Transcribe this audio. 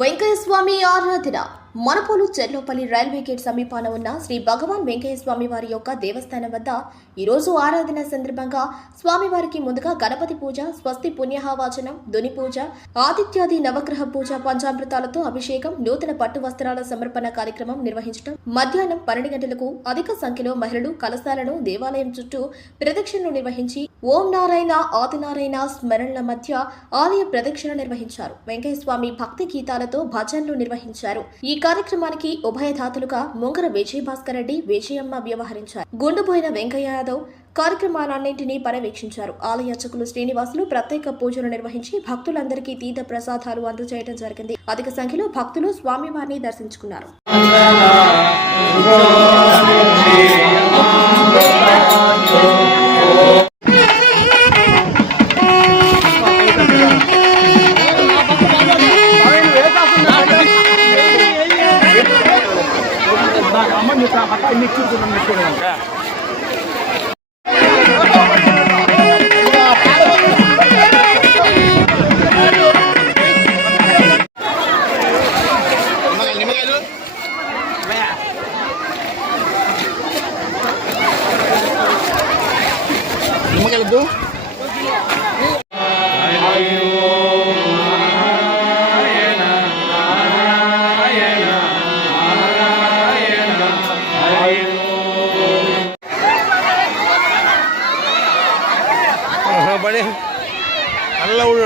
వెంకయ్య స్వామి ఆరాధన మనపోలు Cherlopalli railway gate సమీపాన ఉన్న శ్రీ భగవాన్ వెంకయ్య స్వామి వారి యొక్క దేవస్థానం వద్ద ఈరోజు ఆరాధన సందర్భంగా స్వామివారికి ముందుగా గణపతి పూజ, స్వస్తి పుణ్యహావాచనం, దుని పూజ, ఆదిత్యాది నవగ్రహ పూజ, పంచామృతాలతో అభిషేకం, నూతన పట్టు వస్త్రాల సమర్పణ కార్యక్రమం నిర్వహించడం, మధ్యాహ్నం 12 గంటలకు అధిక సంఖ్యలో మహిళలు కలశాలను దేవాలయం చుట్టూ ప్రదక్షిణలు నిర్వహించి ఓం నారాయణ ఆదినారాయణ స్మరణల మధ్య ఆలయ ప్రదక్షిణ నిర్వహించారు. వెంకయ్య స్వామి భక్తి గీతాలతో భజనలు నిర్వహించారు. ఈ కార్యక్రమానికి ఉభయధాతులుగా ముంగర విజయభాస్కర్ రెడ్డి, విజయమ్మ వ్యవహరించారు. గుండుబోయిన వెంకయ్య యాదవ్ కార్యక్రమాలన్నింటినీ పర్యవేక్షించారు. ఆలయ అర్చకులు శ్రీనివాసులు ప్రత్యేక పూజలు నిర్వహించి భక్తులందరికీ తీర్థ ప్రసాదాలు అందజేయడం జరిగింది. అధిక సంఖ్యలో భక్తులు స్వామివారిని దర్శించుకున్నారు. నిమ్మగలదు బడే అల్ల ఊడు